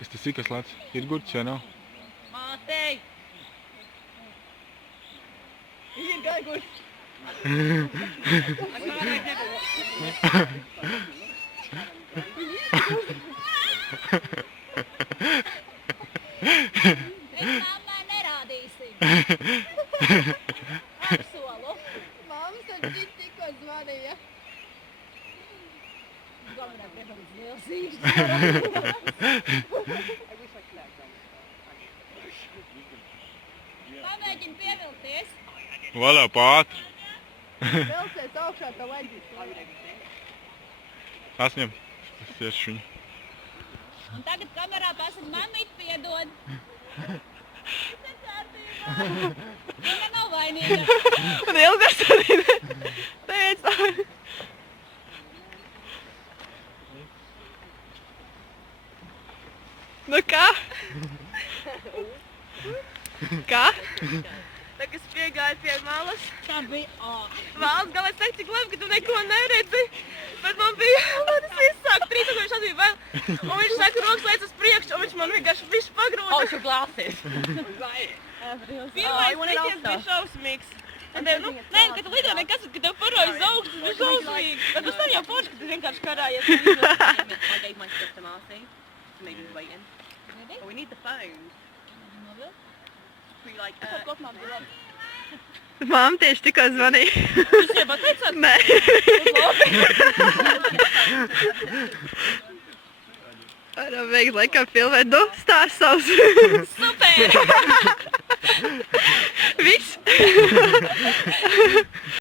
Kas tas ir, kas lec? Ir gurķis vai nav? Mātei! Ir gurķis! Mēs mammai nerādīsim. Apsolu. Mammas ar ģitu tikko zvanīja. Galvenā priekšams liels īsts. Pamēģini pievilkties. Vaļā pātri. Velcies augšā tā leģis. Sasņem. Es iešu viņu. Un tagad kamerā pasaka, mammīt piedod. Viss kārtībā. Viņa nav vainīga. Un ilgas arī teica. Nu kā? Kā? Tad, kas piegāja pie malas, Tā bija valsts galā teica, cik labi, ka tu neko neredzi. Bet man bija, tas viss sāk 3000 bija vēl. Un viņš saka, rokas lēc uz priekšu, un viņš man vienkārši visu pagrūda. Oh, your glasses. Pirmais triķis bija šausmīgs. Un tev, nu, nē, kad tu lido nekas, kad tev parojas augsts, tas bija šausmīgi. Bet tas tam jau forši, ka tu vienkārši karājies. I gave my stuff to Marcy. So maybe we're waiting. But we need the phone. We like, Māma tieši tikko zvanīja. Jūs jau pateicāt? Nē. Varam beigt laikam filmēt, nu, stāst savus. Super! Viss.